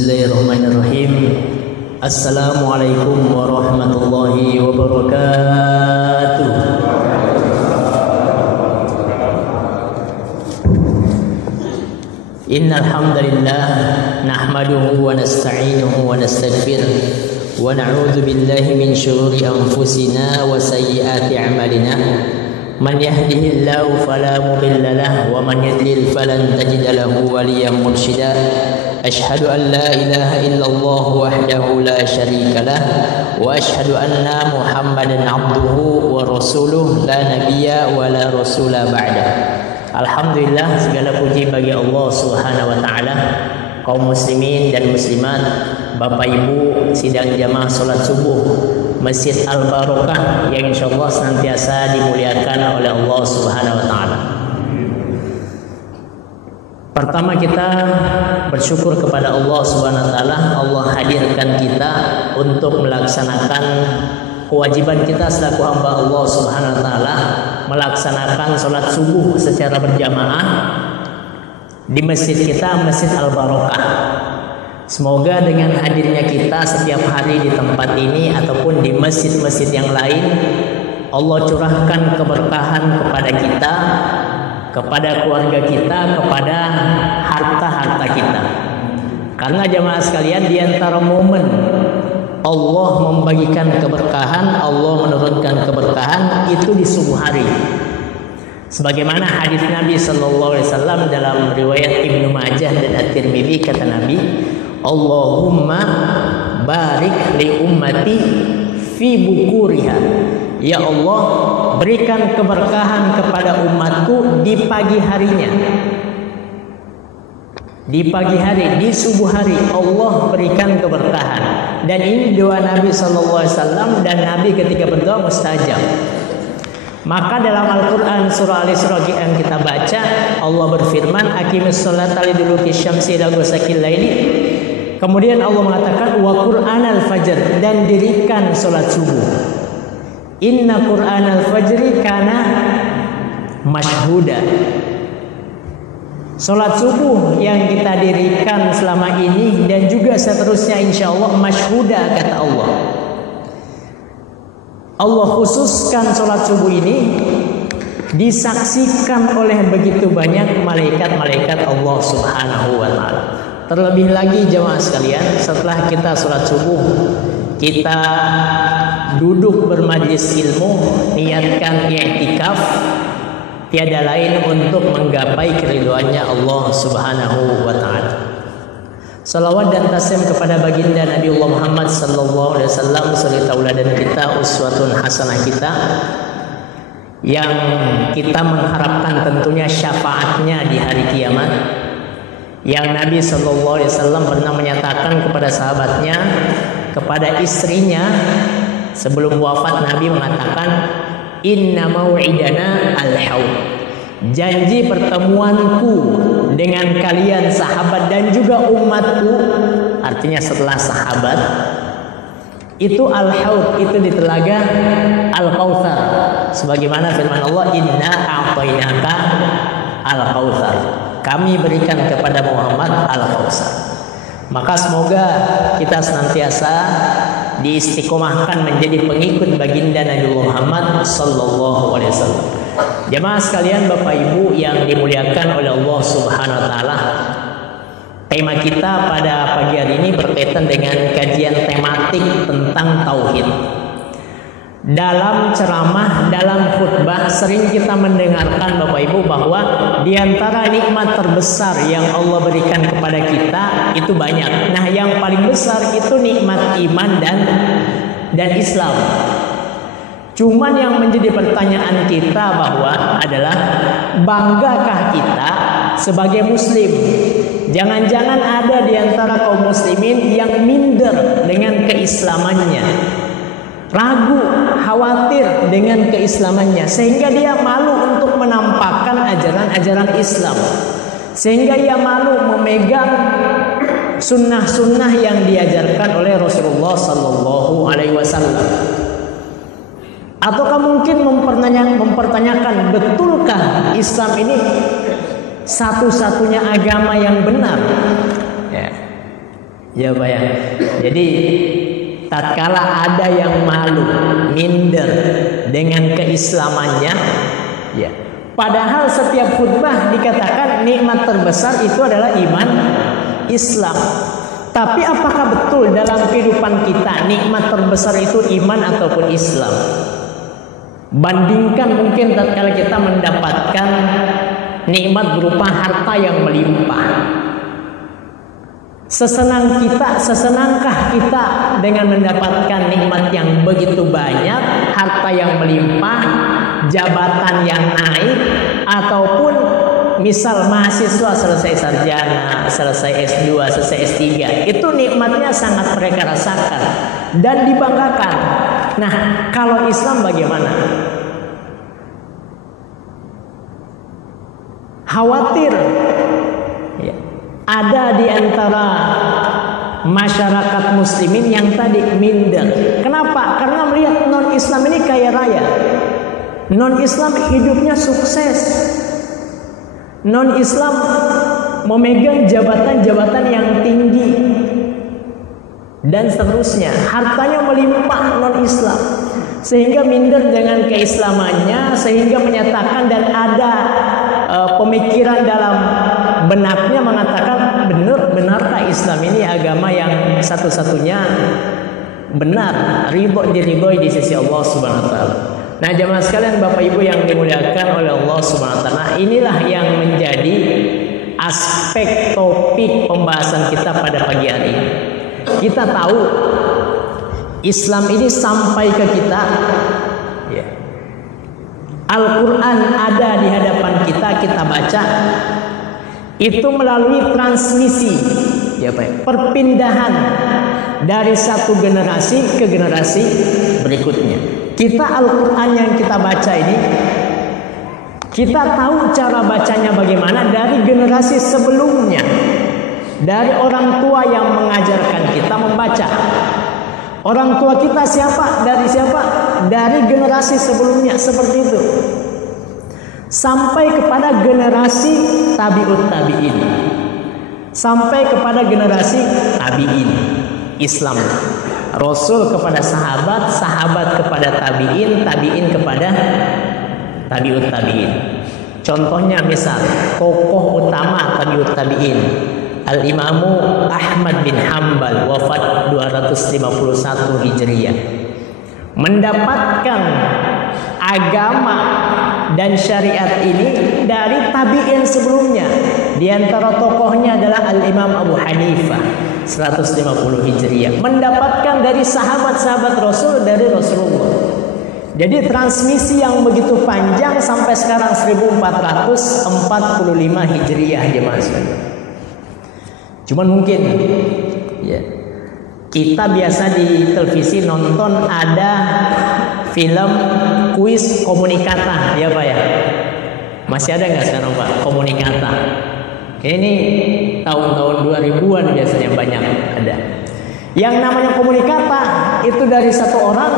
Bismillahirrahmanirrahim. Assalamualaikum warahmatullahi wabarakatuh. Innal hamdalillah nahmaduhu wa nasta'inuhu wa nastaghfiruh wa na'udzu billahi min shururi anfusina wa sayyiati a'malina. Man yahdihillahu fala mudilla lahu wa man yudlil falan tajida lahu waliyyan mursyida. Asyhadu an la ilaha illallah wahdahu la syarika lah wa asyhadu anna Muhammadan abduhu wa rasuluh la nabiyya wa la rasula ba'da. Alhamdulillah, segala puji bagi Allah Subhanahu wa taala. Kaum muslimin dan muslimat, Bapak Ibu sidang jamaah salat subuh Masjid Al-Barokah yang insyaallah senantiasa dimuliakan oleh Allah Subhanahu wa taala. Pertama, kita bersyukur kepada Allah Subhanahu wa taala. Allah hadirkan kita untuk melaksanakan kewajiban kita selaku hamba Allah Subhanahu wa taala, melaksanakan salat subuh secara berjamaah di masjid kita, Masjid Al-Barokah. Semoga dengan hadirnya kita setiap hari di tempat ini ataupun di masjid-masjid yang lain, Allah curahkan keberkahan kepada kita, kepada keluarga kita, kepada harta-harta kita. Karena jamaah sekalian, di antara momen Allah membagikan keberkahan, Allah menurunkan keberkahan itu di subuh hari. Sebagaimana hadis Nabi sallallahu alaihi wasallam dalam riwayat Ibnu Majah dan At-Tirmidzi, kata Nabi, Allahumma barik li ummati fi bukuriha. Ya Allah, berikan keberkahan kepada umatku di pagi harinya. Di pagi hari, di subuh hari, Allah berikan keberkahan. Dan ini doa Nabi sallallahu alaihi wasallam, dan Nabi ketika berdoa mustajab. Maka dalam Al-Quran surah Al-Isra yang kita baca, Allah berfirman, aqimis sholata liduluki syamsi ila ghasaqil laili. Kemudian Allah mengatakan wa Qur'anal fajr, dan dirikan salat subuh. Inna Qur'anal fajri kana mashhuda. Salat subuh yang kita dirikan selama ini dan juga seterusnya insyaallah mashhuda, kata Allah. Allah khususkan salat subuh ini disaksikan oleh begitu banyak malaikat-malaikat Allah Subhanahu wa taala. Terlebih lagi jemaah sekalian, setelah kita salat subuh, kita duduk bermajlis ilmu, niatkan i'tikaf, tiada lain untuk menggapai keridhoannya Allah Subhanahu wa taala. Salawat dan taslim kepada baginda Nabi Allah Muhammad sallallahu alaihi wasallam, suri tauladan kita, uswatun hasanah kita, yang kita mengharapkan tentunya syafaatnya di hari kiamat. Yang Nabi sallallahu alaihi wasallam pernah menyatakan kepada sahabatnya, kepada istrinya sebelum wafat, Nabi mengatakan, inna mau'idana al-haud. Janji pertemuanku dengan kalian sahabat dan juga umatku, artinya setelah sahabat, itu al-haud, itu di telaga al-kautsar. Sebagaimana firman Allah, inna a'tainaka al-kautsar. Kami berikan kepada Muhammad al-kautsar. Maka semoga kita senantiasa diistiqomahkan menjadi pengikut baginda Nabi Muhammad sallallahu alaihi wasallam. Jemaah sekalian, Bapak Ibu yang dimuliakan oleh Allah Subhanahu wa taala, tema kita pada pagi hari ini berkaitan dengan kajian tematik tentang tauhid. Dalam ceramah, dalam khutbah sering kita mendengarkan Bapak Ibu bahwa di antara nikmat terbesar yang Allah berikan kepada kita itu banyak. Nah, yang paling besar itu nikmat iman dan Islam. Cuman yang menjadi pertanyaan kita bahwa adalah, banggakah kita sebagai muslim? Jangan-jangan ada di antara kaum muslimin yang minder dengan keislamannya, ragu, khawatir dengan keislamannya, sehingga dia malu untuk menampakkan ajaran-ajaran Islam, sehingga ia malu memegang sunnah-sunnah yang diajarkan oleh Rasulullah Sallallahu Alaihi Wasallam. Ataukah mungkin mempertanyakan, betulkah Islam ini satu-satunya agama yang benar? Ya. Ya Pak ya. Jadi tatkala ada yang malu, minder dengan keislamannya, ya. Padahal setiap khutbah dikatakan nikmat terbesar itu adalah iman Islam. Tapi apakah betul dalam kehidupan kita nikmat terbesar itu iman ataupun Islam? Bandingkan mungkin tatkala kita mendapatkan nikmat berupa harta yang melimpah. Sesenangkah kita dengan mendapatkan nikmat yang begitu banyak, harta yang melimpah, jabatan yang naik, ataupun misal mahasiswa selesai sarjana, selesai S2, selesai S3, itu nikmatnya sangat mereka rasakan dan dibanggakan. Nah, kalau Islam bagaimana? Khawatir ya, ada di antara masyarakat muslimin yang tadi minder. Kenapa? Karena melihat non-Islam ini kaya raya. Non-Islam hidupnya sukses. Non-Islam memegang jabatan-jabatan yang tinggi dan seterusnya. Hartanya melimpah non-Islam, sehingga minder dengan keislamannya, sehingga menyatakan dan ada pemikiran dalam benaknya mengatakan, benarkah Islam ini agama yang satu-satunya benar, diridhoi di sisi Allah Subhanahu wa taala. Nah, jemaah sekalian, Bapak Ibu yang dimuliakan oleh Allah Subhanahu wa taala, inilah yang menjadi aspek topik pembahasan kita pada pagi hari ini. Kita tahu Islam ini sampai ke kita, ya. Al-Quran ada di hadapan kita, kita baca. Itu melalui transmisi, ya Pak, perpindahan dari satu generasi ke generasi berikutnya. Kita Al-Quran yang kita baca ini, kita tahu cara bacanya bagaimana dari generasi sebelumnya, dari orang tua yang mengajarkan kita membaca. Orang tua kita siapa? Dari siapa? Dari generasi sebelumnya, seperti itu. Sampai kepada generasi tabi'ut tabi'in. Sampai kepada generasi tabi'in Islam. Rasul kepada sahabat, sahabat kepada tabi'in, tabi'in kepada tabi'ut tabi'in. Contohnya misal tokoh utama tabi'ut tabi'in, Al-Imamu Ahmad bin Hanbal, wafat 251 Hijriah, mendapatkan agama dan syariat ini dari tabi'in sebelumnya. Di antara tokohnya adalah Al-Imam Abu Hanifah, 150 Hijriah, mendapatkan dari sahabat-sahabat Rasul, dari Rasulullah. Jadi transmisi yang begitu panjang sampai sekarang 1445 Hijriah, jemaah sekalian. Cuman mungkin ya, kita biasa di televisi nonton ada film kuis komunikata, ya Pak ya. Masih ada nggak sekarang Pak komunikata? Ini tahun-tahun 2000-an biasanya banyak ada. Yang namanya komunikata itu dari satu orang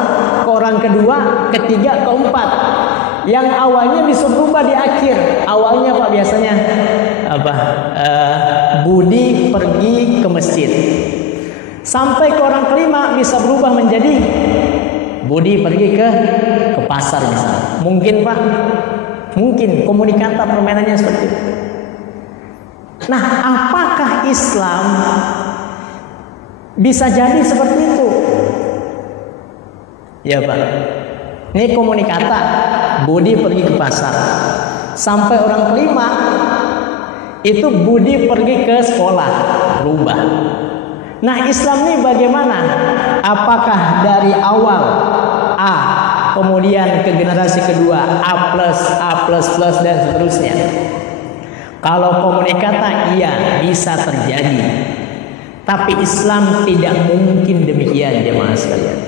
ke orang kedua, ketiga, keempat. Yang awalnya bisa berubah di akhir. Awalnya Pak biasanya apa? Budi pergi ke masjid. Sampai ke orang kelima bisa berubah menjadi Budi pergi ke pasar misalnya. Mungkin Pak, mungkin komunikata permainannya seperti itu. Nah, apakah Islam bisa jadi seperti itu? Ya Pak. Ini komunikata, Budi pergi ke pasar. Sampai orang kelima itu Budi pergi ke sekolah, berubah. Nah, Islam ini bagaimana? Apakah dari awal A, kemudian ke generasi kedua A+, dan seterusnya? Kalau komunikata iya bisa terjadi. Tapi Islam tidak mungkin demikian, jemaah sekalian.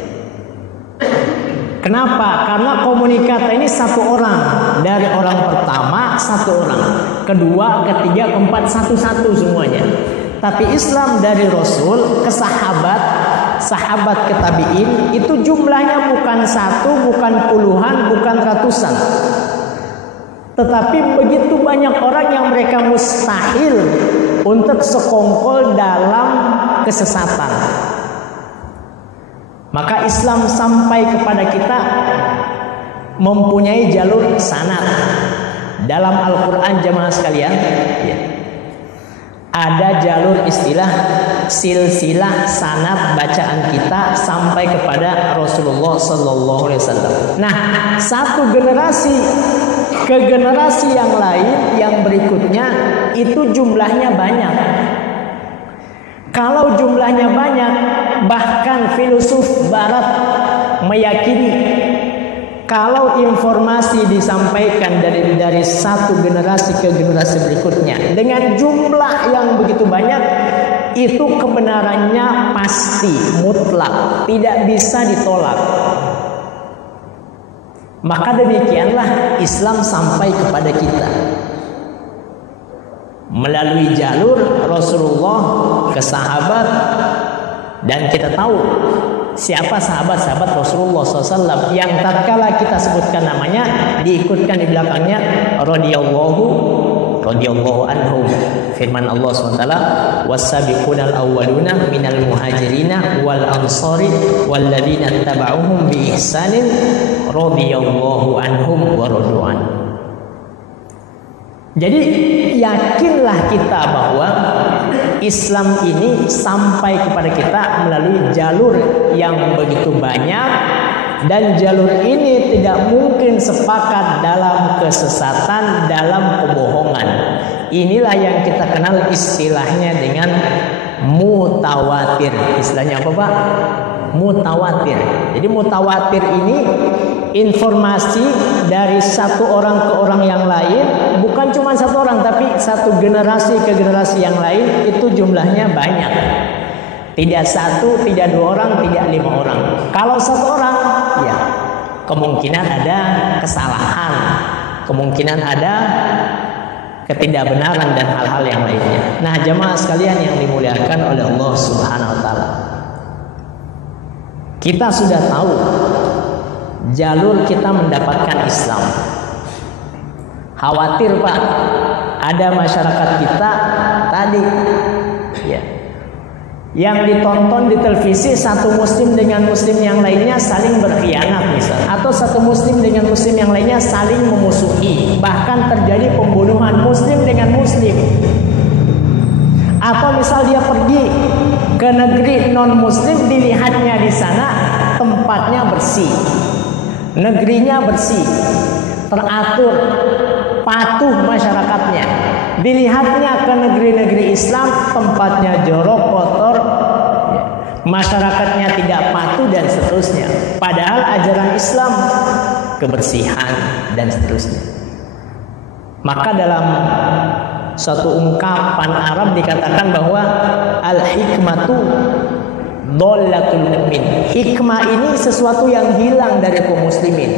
Kenapa? Karena komunikata ini satu orang. Dari orang pertama satu orang, kedua, ketiga, keempat, satu-satu semuanya. Tapi Islam dari Rasul ke sahabat, sahabat ke tabi'in, itu jumlahnya bukan satu, bukan puluhan, bukan ratusan. Tetapi begitu banyak orang yang mereka mustahil untuk sekongkol dalam kesesatan. Maka Islam sampai kepada kita mempunyai jalur sanad. Dalam Al-Quran jamaah sekalian, ya, ada jalur istilah silsilah sanad bacaan kita sampai kepada Rasulullah Sallallahu Alaihi Wasallam. Nah, satu generasi ke generasi yang lain yang berikutnya itu jumlahnya banyak. Kalau jumlahnya banyak, bahkan filosof Barat meyakini kalau informasi disampaikan dari satu generasi ke generasi berikutnya dengan jumlah yang begitu banyak, itu kebenarannya pasti, mutlak, tidak bisa ditolak. Maka demikianlah Islam sampai kepada kita melalui jalur Rasulullah ke sahabat, dan kita tahu siapa sahabat-sahabat Rasulullah SAW yang tatkala kita sebutkan namanya diikutkan di belakangnya radhiyallahu anhum. Firman Allah SWT, was-sabiqunal awwaluna minal muhajirina wal ansari walladzina tabauhum bi ihsanin radhiyallahu anhum wa radu'an. Jadi yakinlah kita bahwa Islam ini sampai kepada kita melalui jalur yang begitu banyak, dan jalur ini tidak mungkin sepakat dalam kesesatan, dalam kebohongan. Inilah yang kita kenal istilahnya dengan mutawatir. Istilahnya apa, Pak? Mutawatir. Jadi mutawatir ini informasi dari satu orang ke orang yang lain, bukan cuma satu orang, tapi satu generasi ke generasi yang lain, itu jumlahnya banyak. Tidak satu, tidak dua orang, tidak lima orang. Kalau satu orang, ya kemungkinan ada kesalahan, kemungkinan ada ketidakbenaran dan hal-hal yang lainnya. Nah, jemaah sekalian yang dimuliakan oleh Allah Subhanahu wa taala, kita sudah tahu jalur kita mendapatkan Islam. Khawatir, Pak, ada masyarakat kita tadi, ya, yang ditonton di televisi satu muslim dengan muslim yang lainnya saling berkhianat misal, atau satu muslim dengan muslim yang lainnya saling memusuhi, bahkan terjadi pembunuhan muslim dengan muslim. Atau misal dia pergi ke negeri non muslim, dilihatnya di sana tempatnya bersih, negerinya bersih, teratur, patuh masyarakatnya. Dilihatnya ke negeri-negeri Islam, tempatnya jorok, kotor, masyarakatnya tidak patuh dan seterusnya. Padahal ajaran Islam kebersihan dan seterusnya. Maka dalam suatu ungkapan Arab dikatakan bahwa al-hikmatu dholatul mu'min. Hikmah ini sesuatu yang hilang dari kaum muslimin.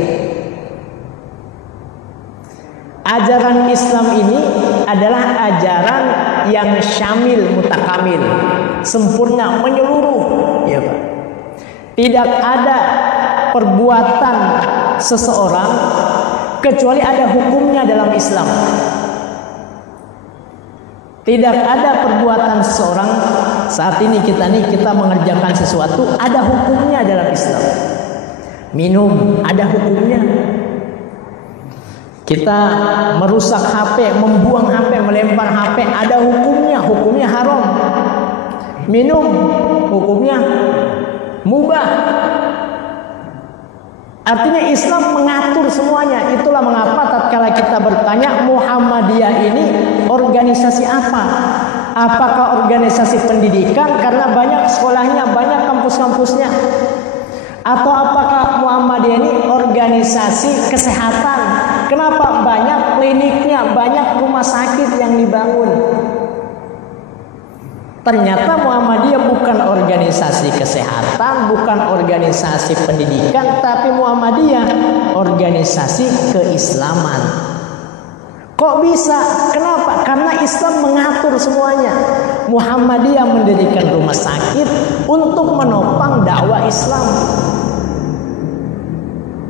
Ajaran Islam ini adalah ajaran yang syamil, mutakamil, sempurna, menyeluruh, ya Pak. Tidak ada perbuatan seseorang kecuali ada hukumnya dalam Islam. Tidak ada perbuatan seseorang saat ini kita mengerjakan sesuatu, ada hukumnya dalam Islam. Minum, ada hukumnya. Kita merusak HP, membuang HP, melempar HP, ada hukumnya, hukumnya haram. Minum, hukumnya mubah. Artinya Islam mengatur semuanya. Itulah mengapa tatkala kita bertanya Muhammadiyah ini organisasi apa? Apakah organisasi pendidikan karena banyak sekolahnya, banyak kampus-kampusnya? Atau apakah Muhammadiyah ini organisasi kesehatan? Kenapa banyak kliniknya, banyak rumah sakit yang dibangun? Ternyata Muhammadiyah bukan organisasi kesehatan, bukan organisasi pendidikan, tapi Muhammadiyah organisasi keislaman. Kok bisa? Kenapa? Karena Islam mengatur semuanya. Muhammadiyah mendirikan rumah sakit untuk menopang dakwah Islam.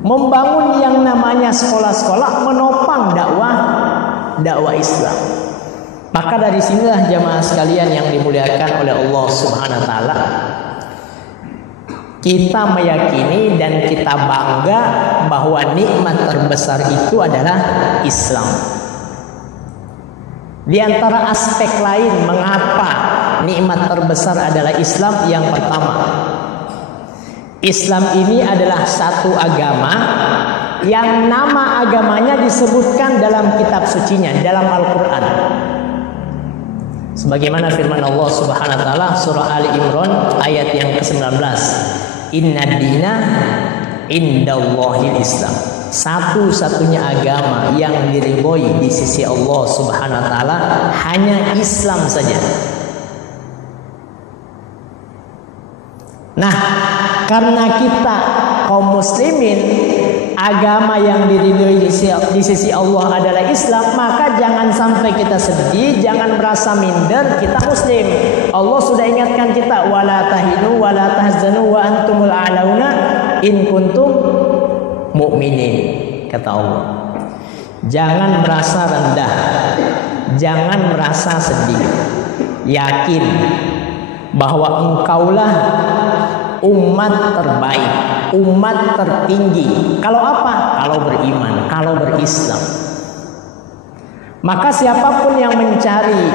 Membangun yang namanya sekolah-sekolah menopang dakwah Islam. Maka dari sinilah jamaah sekalian yang dimuliakan oleh Allah Subhanahu wa taala, kita meyakini dan kita bangga bahwa nikmat terbesar itu adalah Islam. Di antara aspek lain mengapa nikmat terbesar adalah Islam, yang pertama, Islam ini adalah satu agama yang nama agamanya disebutkan dalam kitab sucinya, dalam Al-Quran. Sebagaimana firman Allah Subhanahu wa taala surah Ali Imran ayat yang ke-19. Inna dina indallahil Islam. Satu-satunya agama yang diridhoi di sisi Allah Subhanahu wa taala hanya Islam saja. Nah, karena kita kaum muslimin agama yang diridhoi di sisi Allah adalah Islam, maka jangan sampai kita sedih, jangan merasa minder, kita muslim. Allah sudah ingatkan kita, wala tahinu wala tahzanu wa antumul a'launa in kuntum mu'minin, kata Allah. Jangan merasa rendah, jangan merasa sedih. Yakin bahwa engkaulah umat terbaik, umat tertinggi. Kalau apa? Kalau beriman, kalau berislam. Maka siapapun yang mencari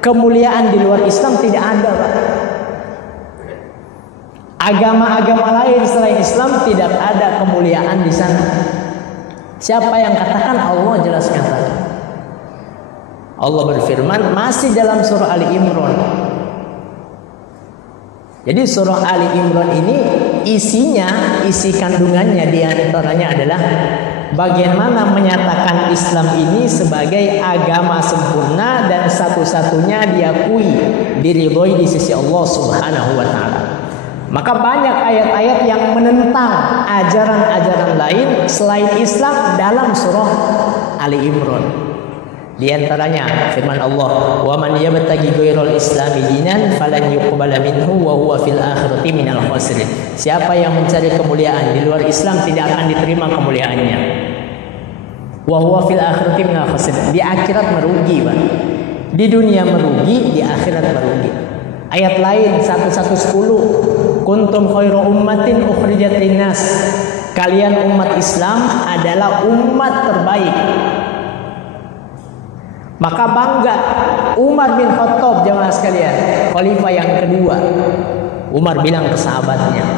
kemuliaan di luar Islam tidak ada, Pak. Agama-agama lain selain Islam tidak ada kemuliaan di sana. Siapa yang katakan? Allah jelas katakan. Allah berfirman masih dalam surah Ali Imran. Jadi surah Ali Imran ini isi kandungannya diantaranya adalah bagaimana menyatakan Islam ini sebagai agama sempurna dan satu-satunya diakui, diridhoi di sisi Allah Subhanahu wa taala. Maka banyak ayat-ayat yang menentang ajaran-ajaran lain selain Islam dalam surah Ali Imran. Di antaranya firman Allah, "Wa man yabtaghi ghairal islami dinan falan yuqbala minhu wa huwa fil akhirati minal khasirin." Siapa yang mencari kemuliaan di luar Islam tidak akan diterima kemuliaannya. Wa huwa fil akhirati minal khasirin. Di akhirat merugi, Pak. Di dunia merugi, di akhirat merugi. Ayat lain 1110, "Kuntum khairu ummatin ukhrijat linnas." Kalian umat Islam adalah umat terbaik. Maka bangga Umar bin Khattab, jemaah sekalian, khalifah yang kedua. Umar bilang ke sahabatnya,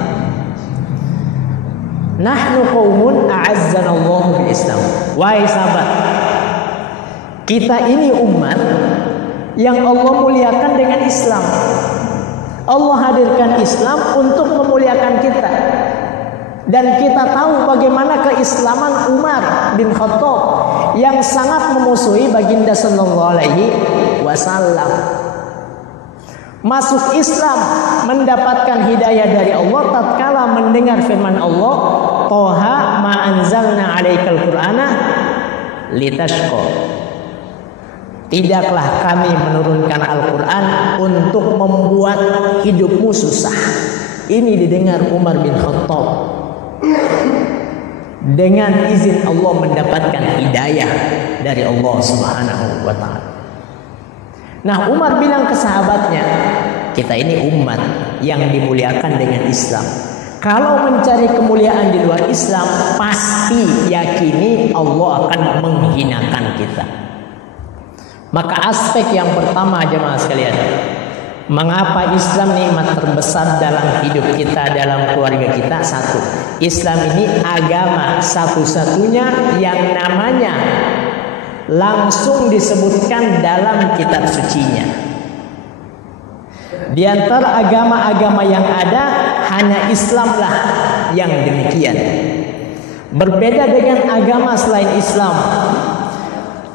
"Nahnu qaumun a'azzanallahu bil Islam." Wahai sahabat, kita ini umat yang Allah muliakan dengan Islam. Allah hadirkan Islam untuk memuliakan kita. Dan kita tahu bagaimana keislaman Umar bin Khattab yang sangat memusuhi baginda sallallahu alaihi wasallam. Masuk Islam, mendapatkan hidayah dari Allah tatkala mendengar firman Allah, "Toha ma anzalna 'alaikal Qur'ana litashqa." Tidaklah kami menurunkan Al-Quran untuk membuat hidupmu susah. Ini didengar Umar bin Khattab. Dengan izin Allah mendapatkan hidayah dari Allah Subhanahu wa taala. Nah, Umar bilang ke sahabatnya, kita ini umat yang dimuliakan dengan Islam. Kalau mencari kemuliaan di luar Islam, pasti yakini Allah akan menghinakan kita. Maka aspek yang pertama, jemaah sekalian, mengapa Islam nikmat terbesar dalam hidup kita, dalam keluarga kita? Satu, Islam ini agama satu-satunya yang namanya langsung disebutkan dalam kitab sucinya. Di antara agama-agama yang ada, hanya Islamlah yang demikian. Berbeda dengan agama selain Islam.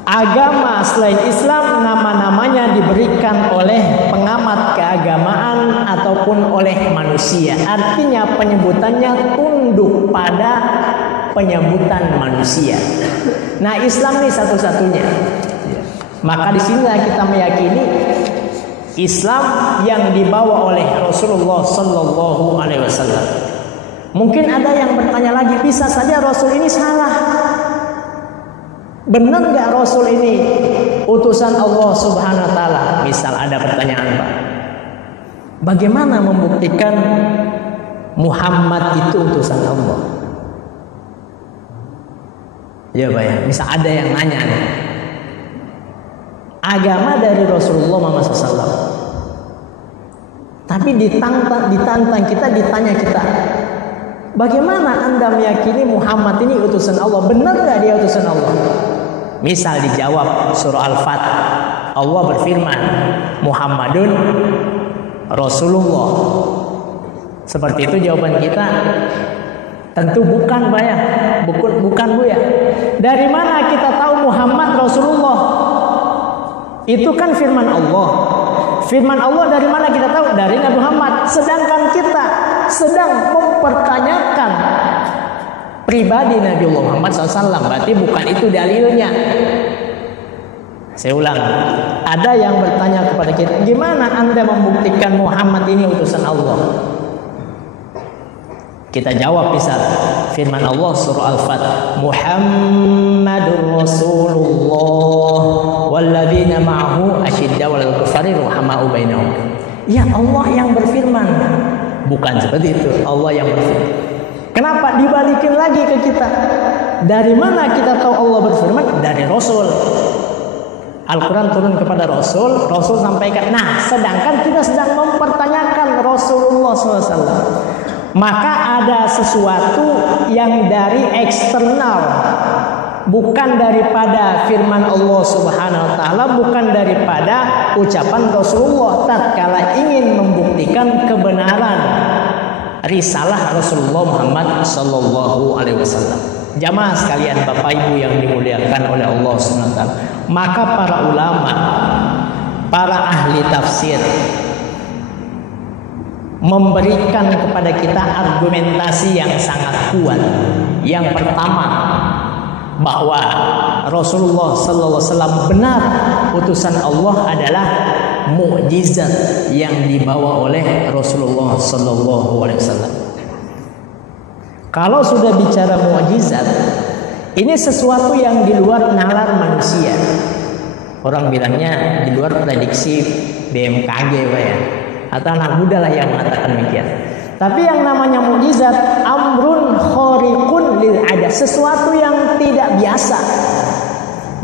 Agama selain Islam nama-namanya diberikan oleh pengamat keagamaan ataupun oleh manusia. Artinya penyebutannya tunduk pada penyebutan manusia. Nah, Islam ini satu-satunya. Maka disinilah kita meyakini Islam yang dibawa oleh Rasulullah Sallallahu Alaihi Wasallam. Mungkin ada yang bertanya lagi, bisa saja Rasul ini salah. Benar nggak Rasul ini utusan Allah Subhanahu wa taala? Misal ada pertanyaan, Pak. Bagaimana membuktikan Muhammad itu utusan Allah? Ya, Pak ya. Misal ada yang nanya nih. Agama dari Rasulullah Muhammad SAW. Tapi ditantang kita, ditanya kita. Bagaimana Anda meyakini Muhammad ini utusan Allah? Benar nggak dia utusan Allah? Misal dijawab surah Al-Fat, Allah berfirman, Muhammadun Rasulullah. Seperti itu jawaban kita. Tentu bukan, Pak ya. Bukan, Bu ya. Dari mana kita tahu Muhammad Rasulullah? Itu kan firman Allah. Firman Allah dari mana kita tahu? Dari Nabi Muhammad. Sedangkan kita sedang mempertanyakan pribadi Nabi Muhammad SAW. Berarti bukan itu dalilnya. Saya ulang. Ada yang bertanya kepada kita, gimana Anda membuktikan Muhammad ini utusan Allah? Kita jawab misal firman Allah surah Al-Fat, Muhammadur Rasulullah walladzina ma'ahu asyiddaw 'alal kufari rahamau bainahum. Ya, Allah yang berfirman. Bukan seperti itu. Allah yang berfirman. Kenapa dibalikin lagi ke kita? Dari mana kita tahu Allah berfirman? Dari Rasul. Al-Quran turun kepada Rasul, Rasul sampaikan. Nah, sedangkan kita sedang mempertanyakan Rasulullah SAW. Maka ada sesuatu yang dari eksternal, bukan daripada firman Allah Subhanahu wa taala, bukan daripada ucapan Rasulullah tatkala ingin membuktikan kebenaran risalah Rasulullah Muhammad sallallahu alaihi wasallam. Jamaah sekalian, Bapak Ibu yang dimuliakan oleh Allah Subhanahu wa taala, maka para ulama, para ahli tafsir memberikan kepada kita argumentasi yang sangat kuat. Yang pertama, bahwa Rasulullah sallallahu alaihi wasallam benar utusan Allah adalah mukjizat yang dibawa oleh Rasulullah sallallahu alaihi wasallam. Kalau sudah bicara mukjizat, ini sesuatu yang di luar nalar manusia. Orang bilangnya di luar prediksi BMKG, Pak ya. Atau anak muda lah yang mengatakan demikian. Tapi yang namanya mukjizat, amrun khariqun lil ada, sesuatu yang tidak biasa.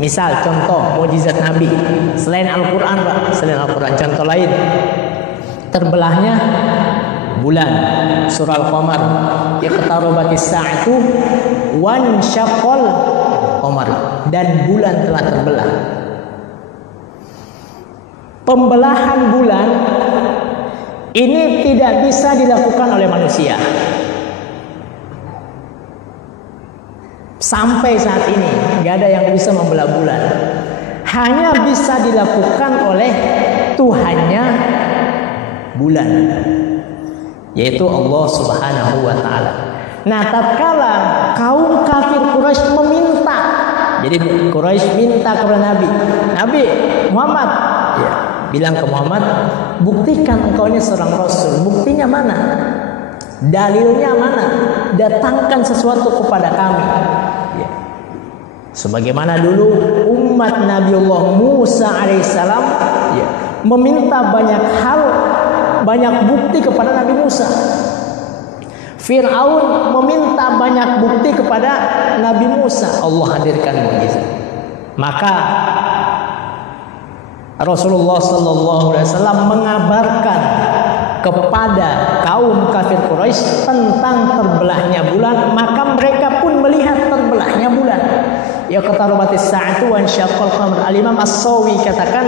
Misal contoh mukjizat Nabi selain Al-Qur'an, Pak, selain Al-Qur'an, contoh lain terbelahnya bulan, surah Al-Qamar, iqtarabatis sa'atu wan syaqqal qamar, dan bulan telah terbelah. Pembelahan bulan ini tidak bisa dilakukan oleh manusia. Sampai saat ini nggak ada yang bisa membelah bulan. Hanya bisa dilakukan oleh Tuhannya bulan, yaitu Allah Subhanahu wa taala. Nah, tatkala kaum kafir Quraisy meminta, jadi Quraisy minta kepada Nabi Muhammad, ya, bilang ke Muhammad, buktikan engkau ini seorang Rasul. Buktinya mana? Dalilnya mana? Datangkan sesuatu kepada kami. Ya. Sebagaimana dulu umat Nabiullah Musa alaihissalam, ya, meminta banyak hal, banyak bukti kepada Nabi Musa. Fir'aun meminta banyak bukti kepada Nabi Musa. Allah hadirkan mukjizat. Maka Rasulullah sallallahu alaihi wasallam mengabarkan kepada kaum kafir Quraisy tentang terbelahnya bulan, maka mereka pun melihat terbelahnya bulan. Ya, qatarabatis sa'atu wan syaqqal qamar. Al-Imam As-Sawi katakan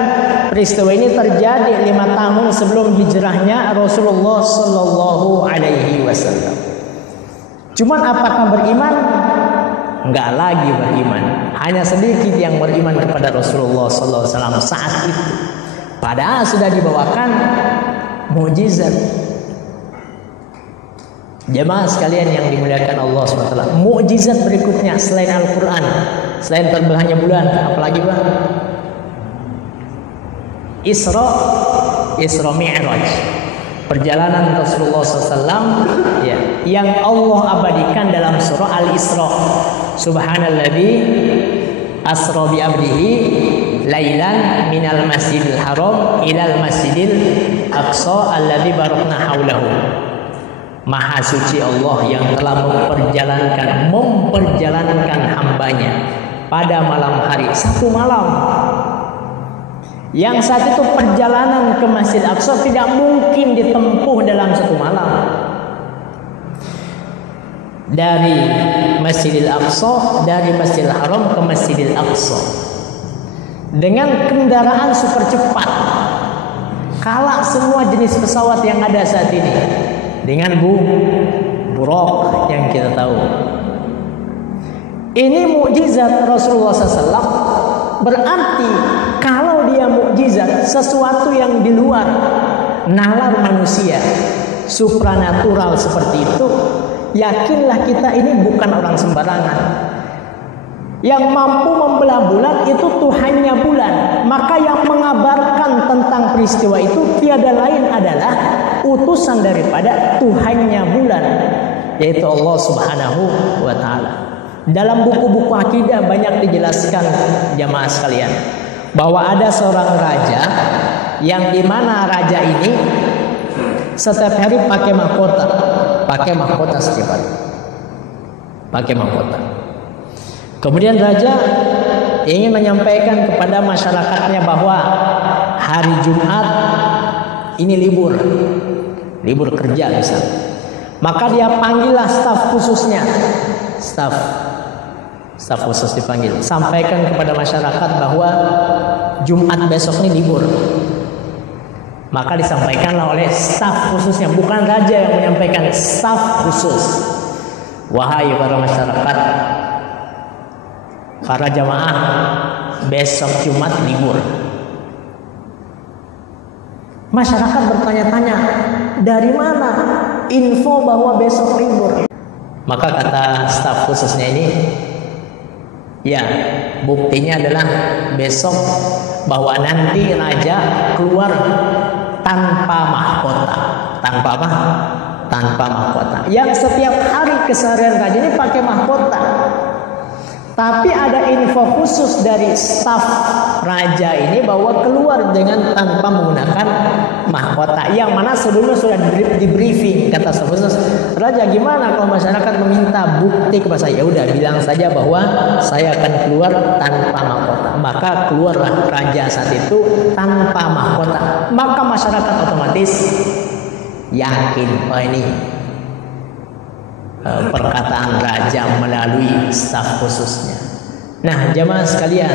peristiwa ini terjadi 5 tahun sebelum hijrahnya Rasulullah sallallahu alaihi wasallam. Cuman apakah beriman? Enggak lagi beriman. Hanya sedikit yang beriman kepada Rasulullah sallallahu alaihi wasallam saat itu. Padahal sudah dibawakan mukjizat. Jemaah sekalian yang dimuliakan Allah SWT, mukjizat berikutnya selain Al-Quran, selain terbelahnya bulan, apalagi Pak? Isra Mi'raj, perjalanan Rasulullah SAW, ya, yang Allah abadikan dalam surah Al-Isra. Subhanalladzi asra bi abdihi lailan minal masjidil haram ilal masjidil aqsa alladzi barakna haulahu. Maha suci Allah yang telah memperjalankan hambanya pada malam hari, satu malam. Yang saat itu perjalanan ke Masjid Aqsa tidak mungkin ditempuh dalam satu malam. Dari Masjidil Aqsa, dari Masjidil Haram ke Masjidil Aqsa dengan kendaraan super cepat, kalah semua jenis pesawat yang ada saat ini dengan buruk yang kita tahu. Ini mukjizat Rasulullah SAW. Berarti kalau dia mukjizat, sesuatu yang di luar nalar manusia, supranatural seperti itu, yakinlah kita ini bukan orang sembarangan. Yang mampu membelah bulan itu Tuhannya bulan. Maka yang mengabarkan tentang peristiwa itu tiada lain adalah utusan daripada Tuhannya bulan, yaitu Allah Subhanahu wa ta'ala. Dalam buku-buku akidah banyak dijelaskan jamaah sekalian bahwa ada seorang raja yang dimana raja ini setiap hari pakai mahkota setiap hari, pakai mahkota. Kemudian raja ingin menyampaikan kepada masyarakatnya bahwa hari Jumat ini libur kerja misalnya. Maka dia panggillah staf khususnya, staf khusus dipanggil, sampaikan kepada masyarakat bahwa Jumat besok ini libur. Maka disampaikanlah oleh staf khususnya, bukan raja yang menyampaikan, staf khusus. Wahai para masyarakat, para jamaah, besok Jumat libur. Masyarakat bertanya-tanya, dari mana info bahwa besok libur? Maka kata staf khususnya ini, ya, buktinya adalah besok bahwa nanti raja keluar tanpa mahkota. Tanpa apa? Tanpa mahkota. Yang setiap hari keseharian raja ini pakai mahkota. Tapi ada info khusus dari staf raja ini bahwa keluar dengan tanpa menggunakan mahkota. Yang mana sebelumnya sudah di briefing, kata staf khusus, raja gimana kalau masyarakat meminta bukti kepada saya? Ya udah, bilang saja bahwa saya akan keluar tanpa mahkota. Maka keluarlah raja saat itu tanpa mahkota. Maka masyarakat otomatis yakin, oh ini perkataan raja melalui staf khususnya. Nah, jamaah sekalian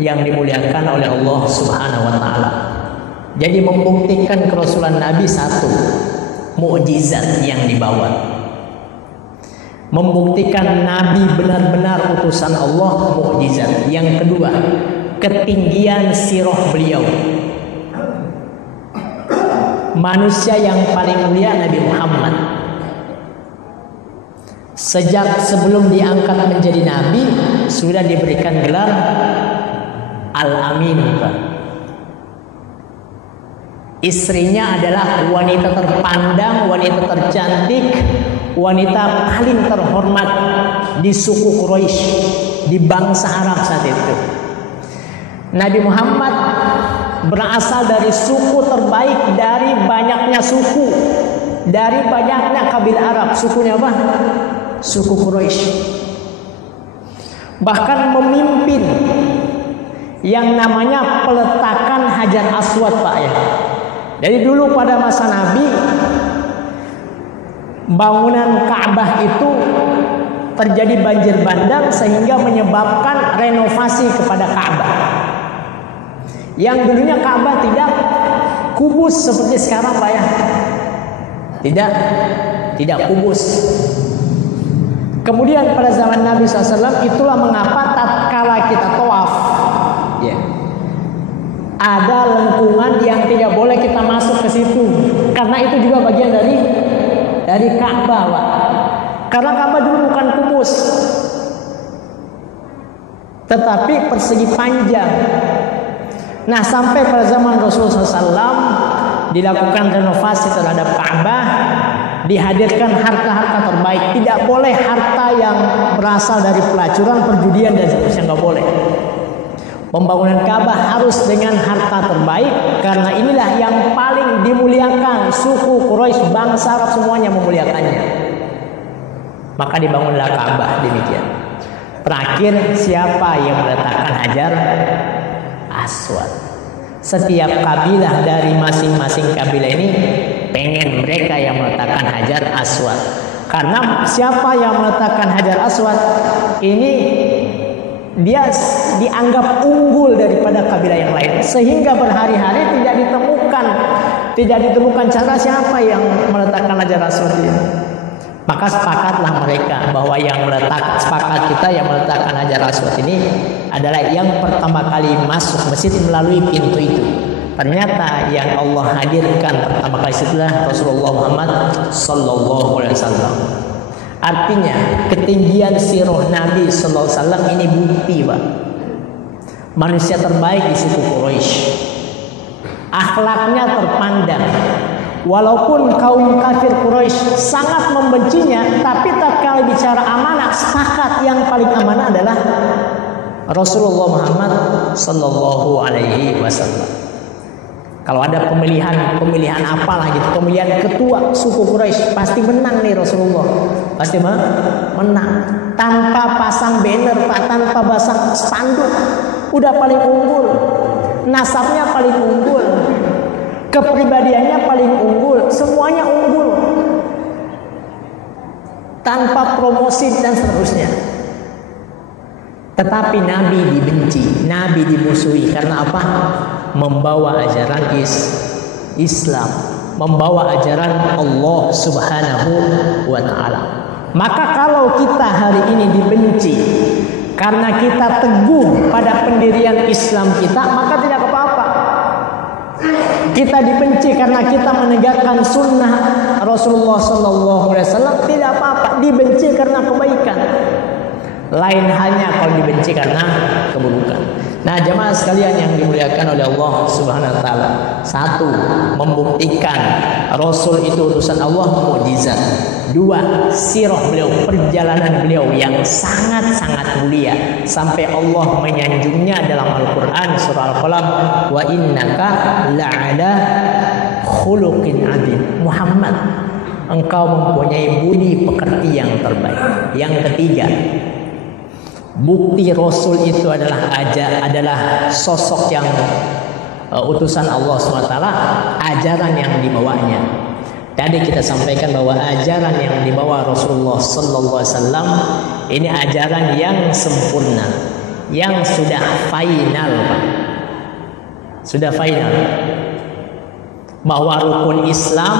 yang dimuliakan oleh Allah Subhanahu wa ta'ala, jadi membuktikan kerasulan Nabi satu, mukjizat yang dibawa, membuktikan Nabi benar-benar utusan Allah, mukjizat. Yang kedua, ketinggian sirah beliau, manusia yang paling mulia Nabi Muhammad. Sejak sebelum diangkat menjadi nabi sudah diberikan gelar Al-Amin. Istrinya adalah wanita terpandang, wanita tercantik, wanita paling terhormat di suku Quraisy, di bangsa Arab saat itu. Nabi Muhammad berasal dari suku terbaik dari banyaknya suku, dari banyaknya kabilah Arab. Sukunya apa? Suku Quraisy. Bahkan memimpin yang namanya peletakan Hajar Aswad, Pak, ya. Jadi dulu pada masa Nabi, bangunan Ka'bah itu terjadi banjir bandang sehingga menyebabkan renovasi kepada Ka'bah. Yang dulunya Ka'bah tidak kubus seperti sekarang, Pak, ya. Tidak kubus. Kemudian pada zaman Nabi SAW, itulah mengapa tatkala kita tawaf, ya, ada lengkungan yang tidak boleh kita masuk ke situ, karena itu juga bagian dari Ka'bah, Pak. Karena Ka'bah dulu bukan kubus, tetapi persegi panjang. Nah, sampai pada zaman Rasulullah SAW dilakukan renovasi terhadap Ka'bah, dihadirkan harta-harta terbaik. Tidak boleh harta yang berasal dari pelacuran, perjudian dan seterusnya, nggak boleh. Pembangunan Ka'bah harus dengan harta terbaik, karena inilah yang paling dimuliakan. Suku Quraisy, bangsa Arab semuanya memuliakannya. Maka dibangunlah Ka'bah demikian. Terakhir, siapa yang meletakkan Hajar Aswad? Setiap kabilah dari masing-masing kabilah ini pengen mereka yang meletakkan Hajar Aswad. Karena siapa yang meletakkan Hajar Aswad ini dia dianggap unggul daripada kabilah yang lain, sehingga berhari-hari tidak ditemukan cara siapa yang meletakkan Hajar Aswad ini. Maka sepakatlah mereka bahwa kita yang meletakkan Hajar Aswad ini adalah yang pertama kali masuk masjid melalui pintu itu. Ternyata yang Allah hadirkan pertama kali setelah Rasulullah Muhammad sallallahu alaihi wasallam. Artinya ketinggian sirah Nabi sallallahu alaihi wasallam ini bukti, Pak. Manusia terbaik di suku Quraisy. Akhlaknya terpandang. Walaupun kaum kafir Quraisy sangat membencinya, tapi tatkala bicara amanah, sepakat yang paling amanah adalah Rasulullah Muhammad sallallahu alaihi wasallam. Kalau ada pemilihan apalah gitu, pemilihan ketua suku Quraisy, pasti menang nih Rasulullah. Pasti menang. Tanpa pasang banner, tanpa pasang spanduk, udah paling unggul. Nasabnya paling unggul. Kepribadiannya paling unggul, semuanya unggul. Tanpa promosi dan seterusnya. Tetapi Nabi dibenci, Nabi dimusuhi karena apa? Membawa ajaran Islam, membawa ajaran Allah Subhanahu wa taala. Maka kalau kita hari ini dibenci karena kita teguh pada pendirian Islam kita, maka tidak apa-apa. Kita dibenci karena kita menegakkan sunnah Rasulullah sallallahu alaihi wasallam, tidak apa-apa. Dibenci karena kebaikan. Lain halnya kalau dibenci karena keburukan. Nah, jemaah sekalian yang dimuliakan oleh Allah Subhanahu wa taala. Satu, membuktikan Rasul itu utusan Allah, mukjizat. Dua, sirah beliau, perjalanan beliau yang sangat-sangat mulia sampai Allah menyanjungnya dalam Al-Qur'an surah Al-Qalam, wa innaka la'ala khuluqin adzim. Muhammad, engkau mempunyai budi pekerti yang terbaik. Yang ketiga, bukti Rasul itu adalah sosok yang utusan Allah SWT, ajaran yang dibawanya. Tadi kita sampaikan bahwa ajaran yang dibawa Rasulullah Sallallahu Alaihi Wasallam ini ajaran yang sempurna, yang sudah final, sudah final. Bahwa rukun Islam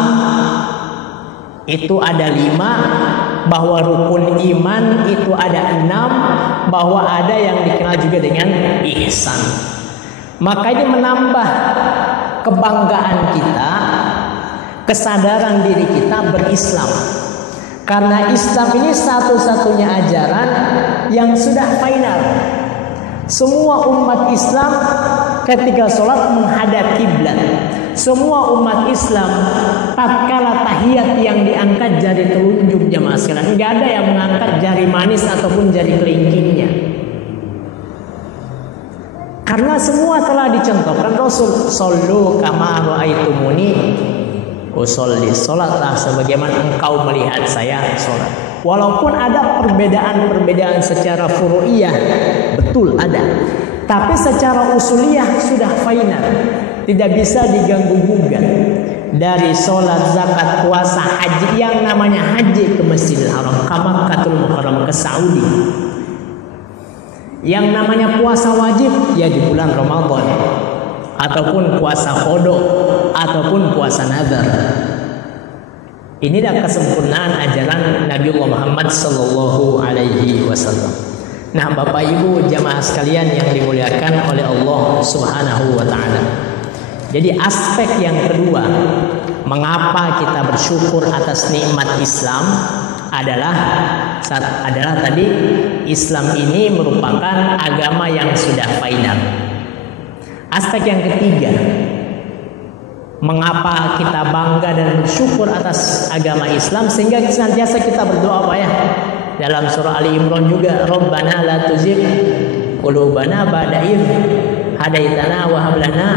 itu ada 5, bahwa rukun iman itu ada 6, bahwa ada yang dikenal juga dengan ihsan. Maka ini menambah kebanggaan kita, kesadaran diri kita berislam. Karena Islam ini satu-satunya ajaran yang sudah final. Semua umat Islam ketika sholat menghadap kiblat. Semua umat Islam tatkala tahiyat yang diangkat jari telunjuk jamaah sekalian. Enggak ada yang mengangkat jari manis ataupun jari kelingkingnya. Karena semua telah dicontohkan Rasul, shollu kama ra'aitumuni usolli, sholatlah sebagaimana engkau melihat saya sholat. Walaupun ada perbedaan secara furu'iyah, betul ada, tapi secara usuliyah sudah final, tidak bisa diganggu gugat. Dari sholat, zakat, puasa, haji, yang namanya haji ke Masjidil Haram, ke Makkatul Mukarramah, ke Saudi. Yang namanya puasa wajib ya di bulan Ramadan, ataupun puasa qada, ataupun puasa nazar. Inilah kesempurnaan ajaran Nabi Muhammad sallallahu alaihi wasallam. Nah, Bapak Ibu jamaah sekalian yang dimuliakan oleh Allah Subhanahu wa taala. Jadi aspek yang kedua, mengapa kita bersyukur atas nikmat Islam adalah tadi Islam ini merupakan agama yang sudah final. Aspek yang ketiga, Mengapa kita bangga dan bersyukur atas agama Islam, sehingga senantiasa kita berdoa apa ya? Dalam surah Ali Imran juga, Rabbana la tuzigh qulubana ba'da idh hadaitana wa hab lana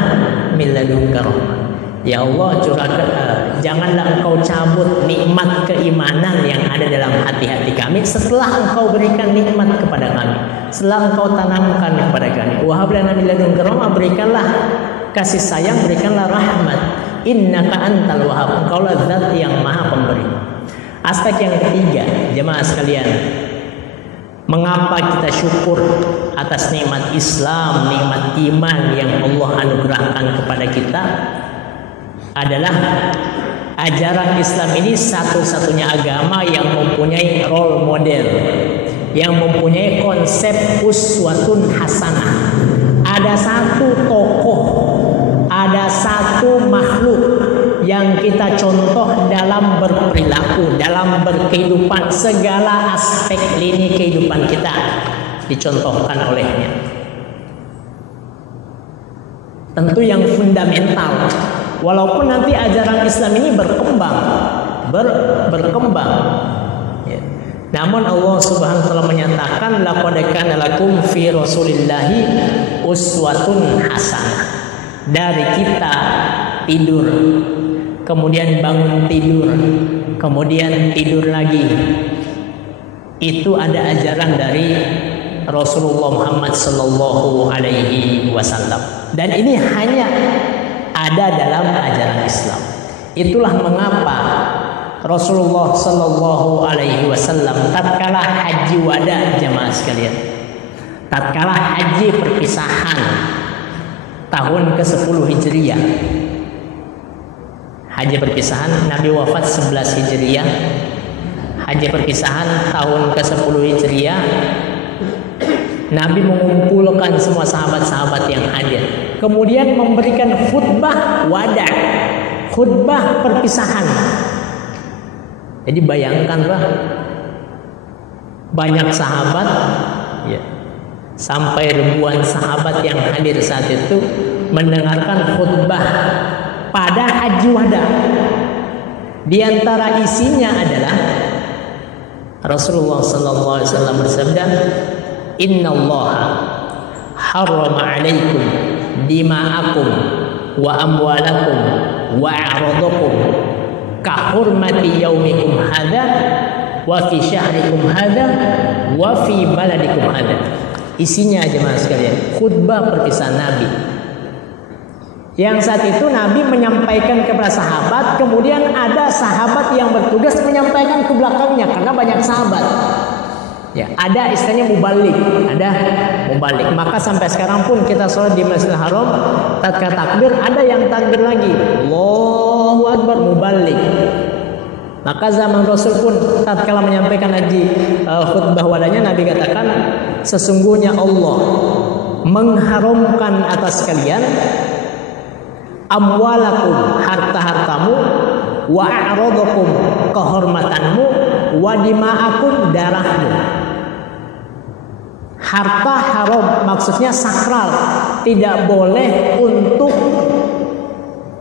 min ladunka rahmah. Ya Allah, janganlah Engkau cabut nikmat keimanan yang ada dalam hati-hati kami setelah Engkau berikan nikmat kepada kami, setelah Engkau tanamkan kepada kami. Wa hab lana min ladunka rahmah, berikanlah kasih sayang, berikanlah rahmat. Innaka antal wahhab, Engkaulah zat yang maha pemberi. Aspek yang ketiga, jemaah sekalian, mengapa kita syukur atas nikmat Islam, nikmat iman yang Allah anugerahkan kepada kita, adalah ajaran Islam ini satu-satunya agama yang mempunyai role model, yang mempunyai konsep uswatun hasanah. Ada satu tokoh, ada satu makhluk yang kita contoh dalam berperilaku, dalam berkehidupan, segala aspek lini kehidupan kita dicontohkan olehnya. Tentu yang fundamental, walaupun nanti ajaran Islam ini berkembang, ya. Namun Allah Subhanahu wa taala menyatakan, laqad kana lakum fi Rasulillahi uswatun hasanah. Dari kita tidur, kemudian bangun tidur, kemudian tidur lagi, itu ada ajaran dari Rasulullah Muhammad Sallallahu Alaihi Wasallam, dan ini hanya ada dalam ajaran Islam. Itulah mengapa Rasulullah Sallallahu Alaihi Wasallam tatkala haji wada, jamaah sekalian, tatkala haji perpisahan tahun ke-10 Hijriah, haji perpisahan, Nabi wafat 11 Hijriah, haji perpisahan tahun ke-10 Hijriah, Nabi mengumpulkan semua sahabat-sahabat yang hadir, kemudian memberikan khutbah wada, khutbah perpisahan. Jadi bayangkanlah, banyak sahabat, ya, sampai ribuan sahabat yang hadir saat itu mendengarkan khutbah pada haji wada. Di antara isinya adalah Rasulullah sallallahu alaihi wasallam bersabda, "Innallaha harrama 'alaikum dima'akum wa amwalakum wa a'radakum ka hurmati yaumikum hadza wa fi syahrikum hadza wa fi baladikum hadza." Isinya jemaah sekalian, khutbah perpisahan Nabi. Yang saat itu Nabi menyampaikan kepada sahabat, kemudian ada sahabat yang bertugas menyampaikan ke belakangnya karena banyak sahabat. Ya, ada istilahnya mubalik, ada mubalik. Maka sampai sekarang pun kita sholat di Masjidil Haram, tatkala takbir ada yang takbir lagi, Allahu Akbar, mubalik. Maka zaman Rasul pun tatkala menyampaikan haji khutbah wadanya, Nabi katakan, sesungguhnya Allah mengharamkan atas kalian amwalakum, harta-hartamu, wa a'radakum, kehormatanmu, wa dima'akum, darahmu. Harta haram maksudnya sakral, tidak boleh untuk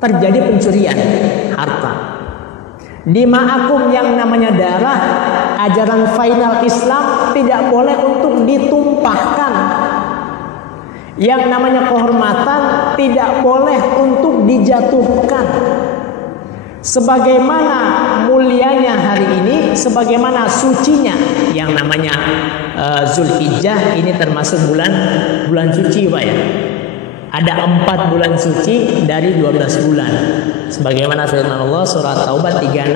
terjadi pencurian harta. Dima'akum yang namanya darah, ajaran final Islam tidak boleh untuk ditumpahkan. Yang namanya kehormatan tidak boleh untuk dijatuhkan. Sebagaimana mulianya hari ini, sebagaimana sucinya yang namanya Zulhijjah, ini termasuk bulan suci, Pak ya. Ada 4 bulan suci dari 12 bulan. Sebagaimana firman Allah surah Taubah 36.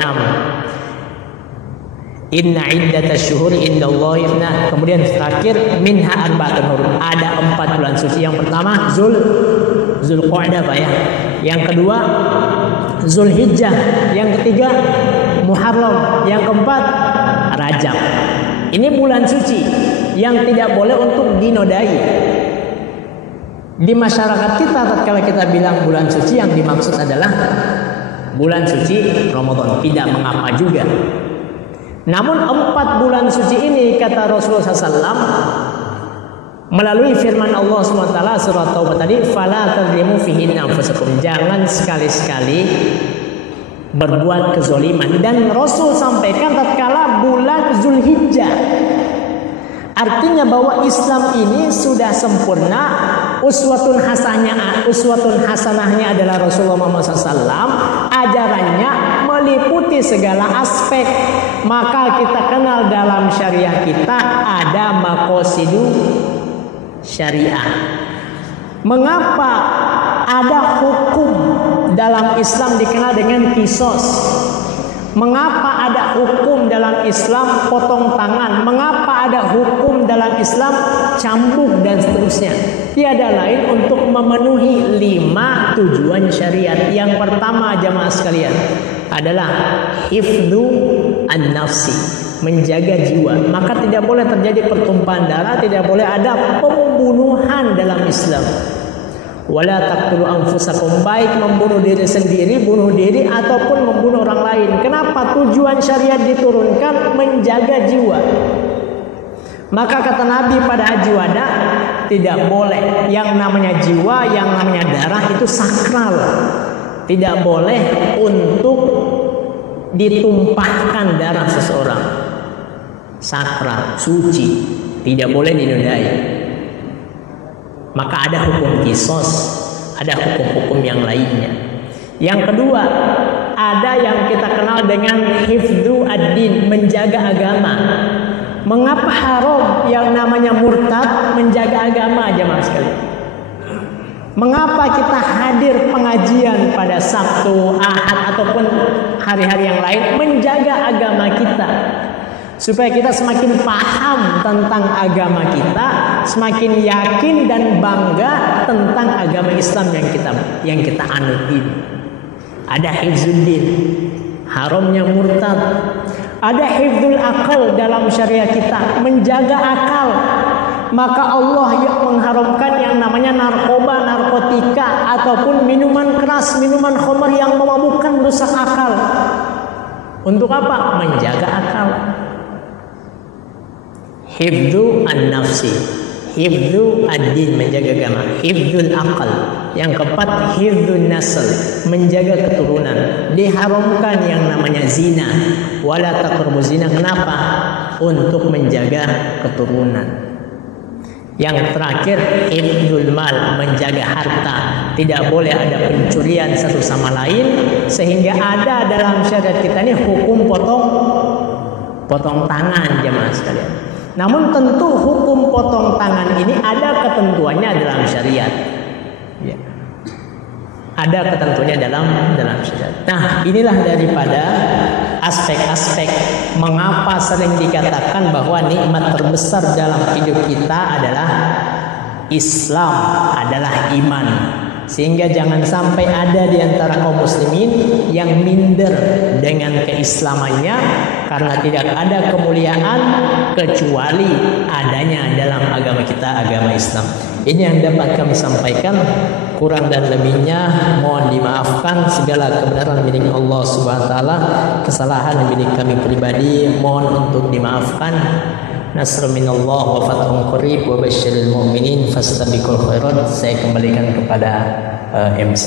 Inna iddatash syuhuri indallahi ifna. Kemudian terakhir minha arba'atun hurum. Ada 4 bulan suci. Yang pertama Zulqa'dah, Pak ya. Yang kedua Zulhijjah. Yang ketiga Muharram. Yang keempat Rajab. Ini bulan suci yang tidak boleh untuk dinodai. Di masyarakat kita tatkala kita bilang bulan suci, yang dimaksud adalah bulan suci Ramadan. Tidak mengapa juga. Namun 4 bulan suci ini, kata Rasulullah SAW, melalui firman Allah SWT surat Taubah tadi, fala tadlimu fihinna anfusakum, jangan sekali-sekali berbuat kezoliman. Dan Rasul sampaikan tatkala bulan Zulhijjah, artinya bahwa Islam ini sudah sempurna. Uswatun hasanahnya adalah Rasulullah Muhammad SAW. Ajarannya meliputi segala aspek. Maka kita kenal dalam syariah kita ada maqasidu syariah. Mengapa ada hukum dalam Islam dikenal dengan kisos? Mengapa ada hukum dalam Islam potong tangan? Mengapa ada hukum dalam Islam cambuk dan seterusnya? Tiada lain untuk memenuhi 5 tujuan syariat. Yang pertama jamaah sekalian adalah hifdzu an-nafsi, menjaga jiwa. Maka tidak boleh terjadi pertumpahan darah, tidak boleh ada pembunuhan dalam Islam. Wala taqtulu anfusakum, baik membunuh diri sendiri, bunuh diri ataupun membunuh orang lain. Kenapa tujuan syariat diturunkan? Menjaga jiwa. Maka kata Nabi pada Haji Wada, tidak boleh yang namanya jiwa, yang namanya darah itu sakral. Tidak boleh untuk ditumpahkan darah seseorang. Sakral, suci, tidak boleh dinodai. Maka ada hukum kisos, ada hukum-hukum yang lainnya. Yang kedua, ada yang kita kenal dengan hifdzu ad-din, menjaga agama. Mengapa haram yang namanya murtad menjaga agama, jemaah sekalian? Mengapa kita hadir pengajian pada Sabtu, Ahad ataupun hari-hari yang lain? Menjaga agama kita, supaya kita semakin paham tentang agama kita, semakin yakin dan bangga tentang agama Islam yang kita anut ini. Ada hifdzuddin, haramnya murtad. Ada hifdzul akal dalam syariat kita, menjaga akal. Maka Allah yang mengharamkan yang namanya narkoba, narkotika ataupun minuman keras, minuman khamr yang memabukkan, merusak akal. Untuk apa? Menjaga akal. Hifdzu an-nafsi, hifdzu ad-din, menjaga agama. Hifdzul aqal, yang keempat hifdzun nasl, menjaga keturunan. Diharamkan yang namanya zina, wala taqrabu zina. Kenapa? Untuk menjaga keturunan. Yang terakhir hifdzul mal, menjaga harta. Tidak boleh ada pencurian satu sama lain, sehingga ada dalam syariat kita ini hukum potong tangan, jemaah sekalian. Namun tentu hukum potong tangan ini ada ketentuannya dalam syariat. Ya. Ada ketentuannya dalam syariat. Nah, inilah daripada aspek-aspek mengapa sering dikatakan bahwa nikmat terbesar dalam hidup kita adalah Islam, adalah iman. Sehingga jangan sampai ada di antara kaum muslimin yang minder dengan keislamannya, karena tidak ada kemuliaan kecuali adanya dalam agama kita, agama Islam. Ini yang dapat kami sampaikan. Kurang dan lebihnya mohon dimaafkan. Segala kebenaran milik Allah Subhanahu wa taala, kesalahan milik kami pribadi mohon untuk dimaafkan. Nasrun minallah wa fathun qarib wa basyiril mu'minin fastabiqul khairat. Saya kembalikan kepada MC.